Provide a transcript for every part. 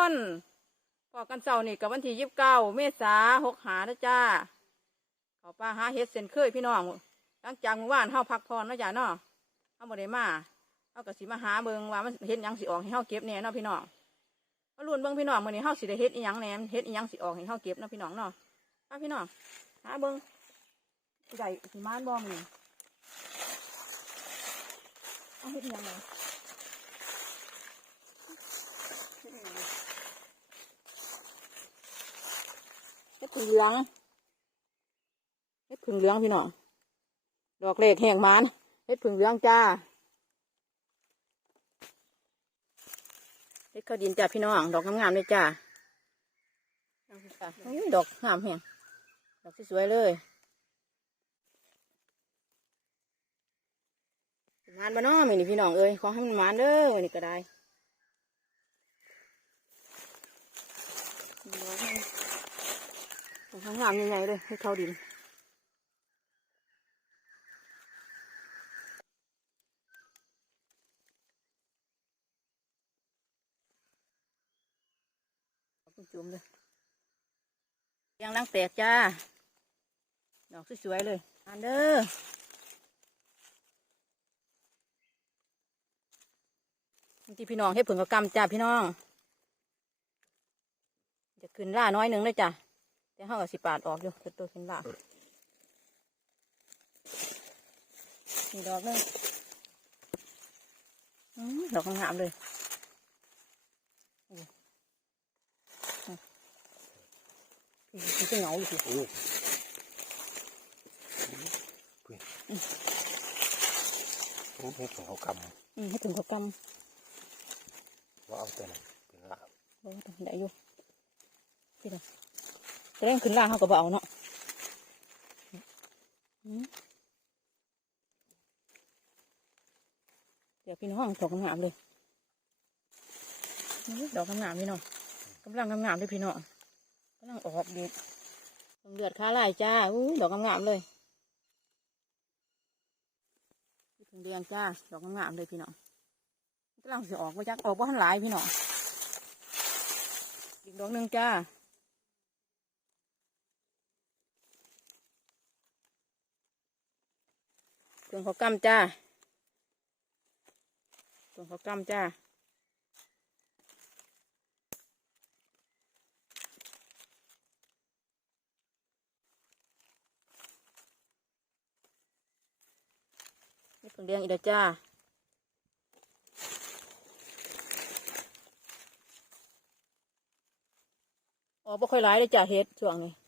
พี่น้องทุกทุกคนพอกันเสาร์นี่กับวันที่ยี่สิบเก้าเมษาหกหานะจ้าเขาป้าหาเฮ็ดเส้นเคยพี่น้องหลังจากเมื่อวานเฮาพักผ่อนะจ้าเนาะเฮาบ่ได้มาเฮาก็สิมาหาเบิ่งว่ามันเฮ็ดหยังสิออกให้เฮาเก็บแหน่เนาะพี่น้องมาลุ้นเบิ่งพี่น้องมื้อนี้เฮาสิได้เฮ็ดอีหยังแหน่เฮ็ดอีหยังสิออกให้เฮาเก็บเนาะพี่น้องเนาะป้าพี่น้องหาเบิ่งสิได้สิมานบ่มื้อนี้เอาเฮ็ดอีหยังแหน่เฮ็ ดผึ่งเหลืองเฮ็ดผึ่งเหลืองพี่น้องดอกเล็กแห้งมันเฮ็ดผึ่งเหลืองจ้าเฮ็ดข้าวดินจ้าพี่น้องดอกงามๆเลยจ้าดอกงามแห้งดอกสวยๆเลยมานบ้านน้อมีนี่พี่น้องเอ้ยขอให้มันมานเด้อวันนี้ก็ได้ ดอกงามดอกงามใหญ่ๆเลยให้เข้าดินจุ่มเลยยังลังแตกจ้า ดอกสวยๆเลย อันเด้อที่พี่น้องให้ผึ่งกับกำจ้าพี่น้อง จะขึ้นล่าน้อยหนึ่งเลยจ้ะ แต่เขาก็สิปาดออกอยู่เป็นตัวเป็นล่านี่ดอกหนึงอื้อดอกงามๆเลยโอ้ยมันจะเหงาอยู่สิโอ้เพื่อนโอ้เพื่อนของเขากอืมให้ถึงเขากำำว่าเอาแต่นั้นเป็นลาบบ่ต้องได้อยู่พี่น้อง แต่แรงขึ้นล่างเขาก็บเอาเนาะเดี๋ยวพี่น้องดอกงามเลยดอกงามพี่น้องกำลังงามเลยพี่น้องกำลังออกเดีเลือดค้าลายจ้าอู้ดอกงามเลยถึงเดือนจ้าดอกงามเลยพี่น้องกำลังสิออกว่าจักออกว่าทันหลายพี่น้องอีกดอกหนึ่งจ้า เครื่องเขากำจ้าเครื่องเขากำจ้านี่เพิ่งเลี้ยงอีกแล้วจ้าอ๋อบ่ค่อยร้ายเลยจ้ะเฮ็ดช่วงนี้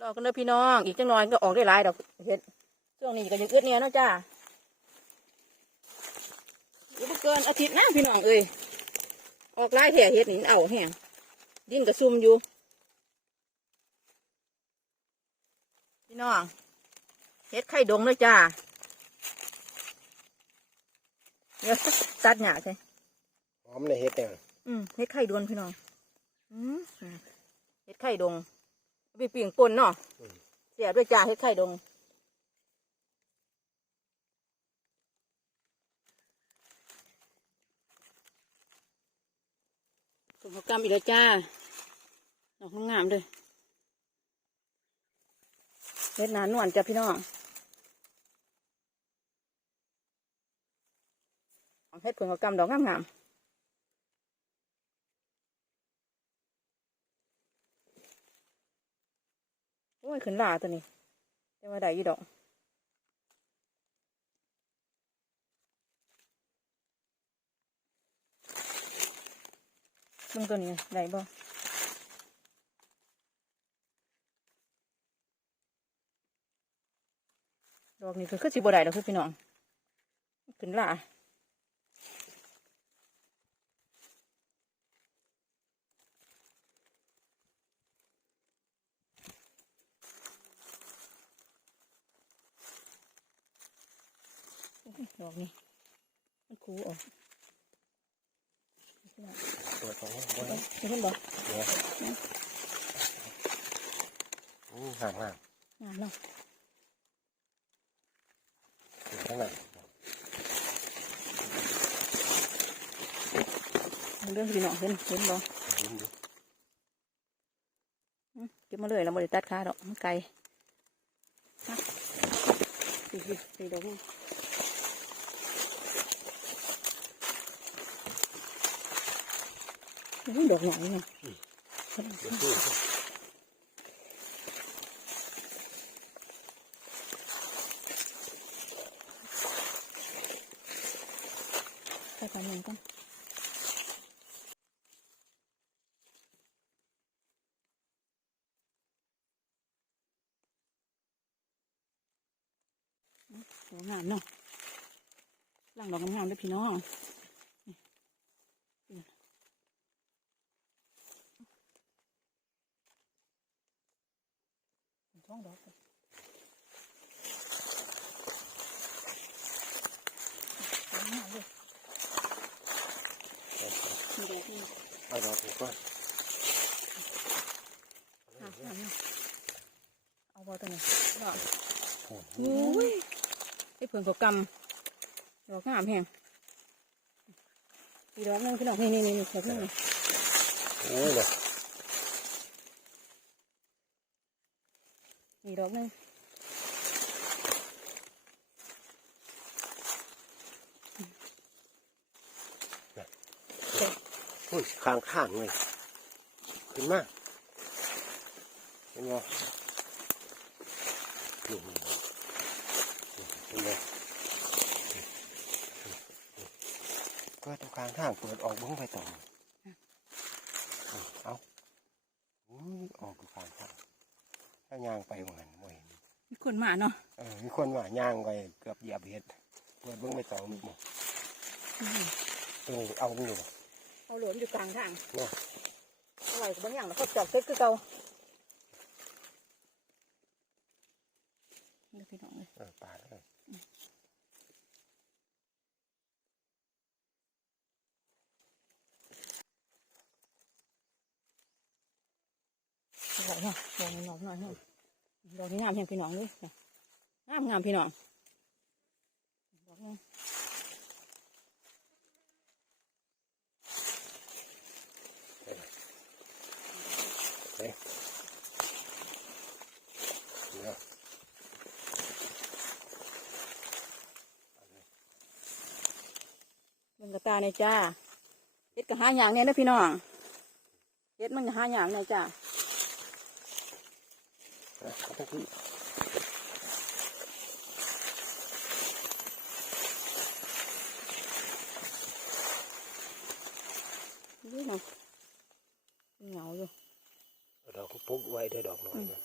รอกันเด้อพี่น้อง อีกจังน้อยก็ออกได้หลายดอกเฮ็ดช่วงนี้ก็ยังอึดเนี่ยเนาะจ้าอีกบ่เกินอาทิตย์หน้าพี่น้องเอ้ยออกหลายแถเฮ็ดนี่มันเอาแห้งดินก็ซุ่มอยู่ พี่น้องเฮ็ดไข่ดงเลยจ้าเดี๋ยวตัดหญ้าใช่หอมในเฮ็ดเนี่ยอืมเฮ็ดไข่ดวนพี่น้องอืมเฮ็ดไข่ดงเอา ไปปิ่งปนเนาะเสียด้วยจ้าเฮ็ดไข่ดงสมกรรมอีกแล้วจ้าดอกงามเลยเฮ็ดหนานวลจ้ะพี่น้องเฮ็ดผงกรรมดอกงามๆ อ้ยขึ้นลาตัวนี้แต่ว่าได้ยี่ดอกมึงตัวนี้ได้บ่ดอกนี้คือคือสิบ่ได้ดอกคือพี่น้องขึ้นลา ดอกนี้มันคูออกพี่น้องตัวของมันบ่เอ้ยเห็นบ่เนี่ยอืมห่างห่างงามเนาะเข้างในเรื่องพี่น้องเห็นเห็นบ่ยิ้มดูอื้อเก็บมาเลยเราบริตัดขาดอกมันไกลมาสี่สี่สี่ดอกนี่ อุ้ยดอกใหญ่เนี่ยเดี๋ยวดูใส่ปลาหนึ่งกันด อกงามเนาะล่างดอกงามๆด้วยพี่น้องนี่เป็นช่องดอกเลยดอกงามเลยมีดอกนี่เอาดอกถูกก่อนอะเอาเนี่ยเอาบอตัวนี้ดอกโอ้โหอุ้ยไอ้เพิ่งเขากำดอกงามแฮงอีกดอกหนึงพี่น้องนี่นี่นี่นี่ใส่เพิ่งนี่โอ้ย อีกดอกหนึงโอ้ยข้างข้างเลยขึ้นมาเห็นบ่นี่นี่เห็นบ่ก็ตัวข้างข้างเปิดออกเบ้งไปต่อเอาออกตัวข้างข้าง ถ้าย่างไปว่าหันบ่เห็นมีคนมาเนาะเออมีคนว่าย่างไปเกือบเหยียบเห็ดเปิดเบิ้งไปต่อมีหมดเออเอาอยู่เอาเหลือมอยู่กลางทางเนาะเอาไว้กับบางอย่างแล้วก็จอกเซ็ตคือเก่าเดี๋ยวพี่น้องเลยเออปาดเลย เอาไว้เนาะดอกน้อยๆหน่อยเนาะดอกนี้งามแฮงพี่น้องเลยงามงามพี่น้องดอกนึงเนาะเบิ่งกระตาในจ้าเฮ็ดกระหาอย่างเนี่ยนะพี่น้องเฮ็ดมันกระหาอย่างเนี่ยจ้า เอาทั้งที่นี่เนาะเหงาอยู่เอาดอกปุ๊บไว้ได้ดอกน้อยนะ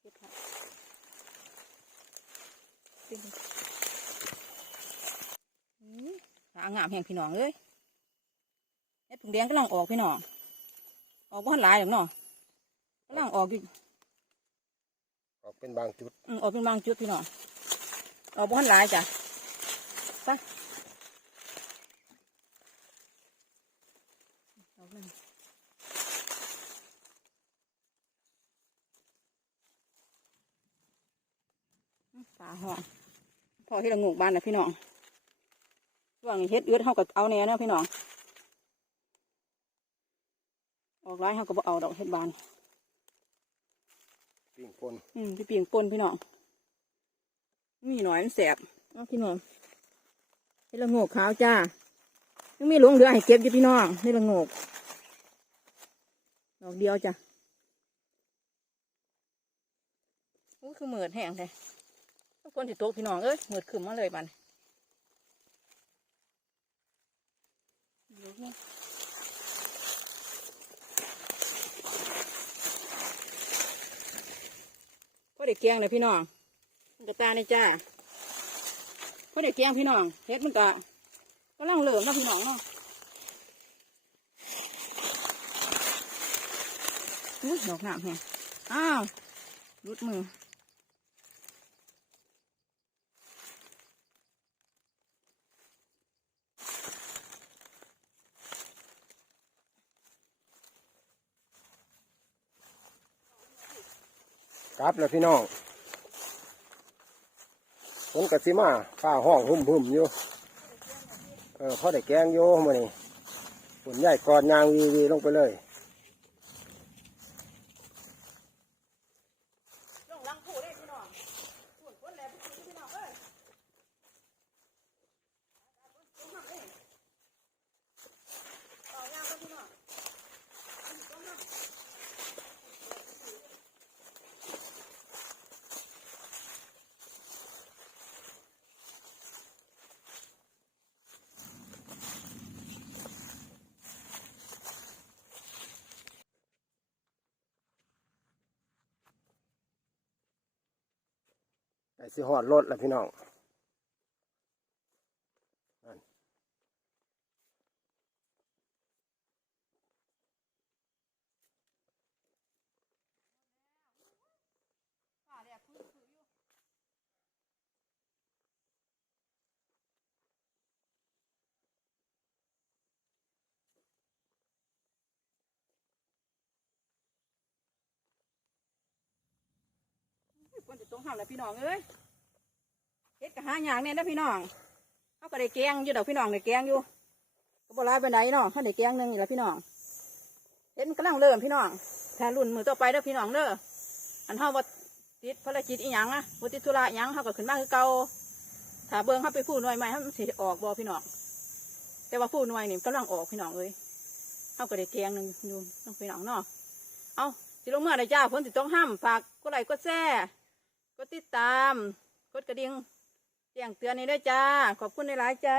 เฮ็ดให้ปิ้งอืมหางามแห่งพี่น้องเลยเฮ็ดผงแดงก็ลังออกพี่น้อง ออกบ้านหลายหรอกเนาะ กำลังออกอยู่ออกเป็นบางจุดอืมออกเป็นบางจุดพี่น้องออกบ้านหลายจ้ะไปดอกหนึ่งปลาห่อพอที่เรางูกบ้านนะพี่น้องช่วงนี้เฮ็ดเอื้อเท่ากับเอาแน่เนาะพี่น้องออกร้ายเท่ากับเอาดอกเฮ็ดบาน ปิ้งปนอืมพี่เปียงปนพี่น้องมีหน่อยมันแสบเนาะพี่น้องเฮ็ดละโงกขาวจ้ายังมีหลงเหลือให้เก็บอยู่พี่น้องเฮ็ดละโงกดอกเดียวจ้ะโอ้คือเหมือดแห้งเลยทุกคนที่โต๊ะพี่น้องเอ้ยเหมือดขึ้นมาเลยบัน พ่อเด็กเกียงเลยพี่น้องมันกระตาในจ้าพ่อเด็กเกียงพี่น้องเฮ็ดมันกะกำลังเหลิมเนะพี่น้องเนาะอุ๊ยดอกหนามแฮงอ้าวรุดมือ กลับแล้วพี่น้องฝนกระซิมาฝ้าห้องหุ่มหุ่มอยู่เออพอได้แกงโย่มานี่ฝนใหญ่ก่อนยางวีวีลงไปเลย ลงหลังผู้ได้พี่น้องฝนฝนแหลมพี่น้องเอ้ยลงมาเอ้ยต่อยางกันพี่น้องลงมา ไอ้ สิหอดรถแล้วพี่น้องนั่น ฝ่าแดดคือคืออยู่ คนจะตรงห้ามแล้วพี่น้องเอ้ยเฮ็ดกะหาอย่างเนี่ยนะพี่น้องเขาก็ได้แกงอยู่ดอกพี่น้องได้แกงอยู่ก็บ่ร้าไปไหนเนาะเขาได้แกงหนึ่งนี่แหละพี่น้องเฮ็ดมันกำลังเริ่มพี่น้องถ้ารุ่นมือต่อไปเด้อพี่น้องเด้ออันเฮาว่าติดภารกิจอีหยังอะบ่ติดธุระอิหยังเฮาก็ขึ้นมาคือเก่าถ้าเบิ่งเฮาไปผู้หน่วยใหม่เฮามันสิออกบ่พี่น้องแต่ว่าผู้หน่วยนี่กำลังออกพี่น้องเอ้ยเฮาก็ได้แกงหนึ่งอยู่น้องพี่น้องเนาะเอาสิลงมาได้จ้าฝนสิต้องห้ามฝากกดไลค์กดแชร์ก ดติดตาม กดกระดิ่งแจ้งเตือนนี้ด้วยจ้า ขอบคุณในหลายจ้า